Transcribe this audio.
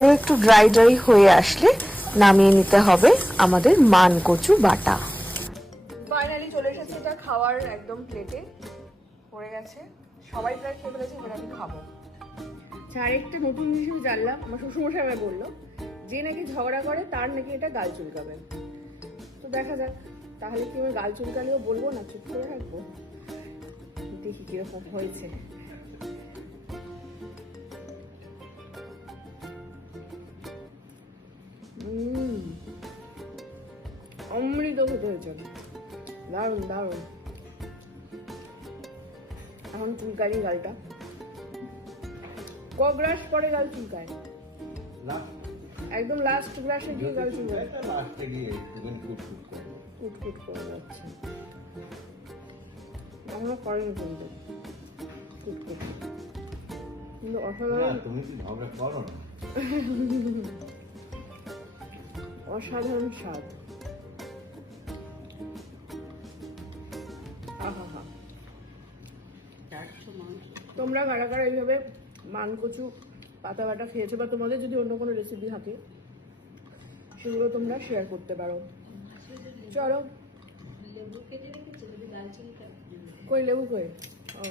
একটু dry dry হয়ে আসলে নামিয়ে নিতে হবে আমাদের মান কচু বাটা। ফাইনালি চলে এসেছে এটা খাওয়ার একদম প্লেটে পড়ে গেছে, সবাই প্রায় খেয়ে ফেলেছে, এবার আমি খাবো। আরেকটা নতুন জিনিস জানলাম, আমার শ্বশুরমশাই বললো যে নাকি ঝগড়া করে তার নাকি এটা গাল চুলকাবে। তো দেখা যাক, তাহলে কি আমি গাল চুলকালেও বলবো না, চুপ করে রাখবো, দেখি কিরকম হয়েছে। অমৃত খেতে হয়েছে, দারুণ দারুণ। এখন চুলকানি গালটা, ক গ্রাস পরে গাল চুলকায়? একদম লাস্ট গ্রাসে গিয়ে গাল চুলকায়, কুটকুট করে যাচ্ছে। আমরা করেনি কিন্তু কুটকুট, কিন্তু অসাধারণ, অসাধারণ স্বাদ। তোমরা কারা কারা এইভাবে মান কচু পাতা বাটা খেয়েছো, বা তোমাদের যদি অন্য কোনো রেসিপি থাকে সেগুলো তোমরা শেয়ার করতে পারো। চলো, কই লেবু কই? ও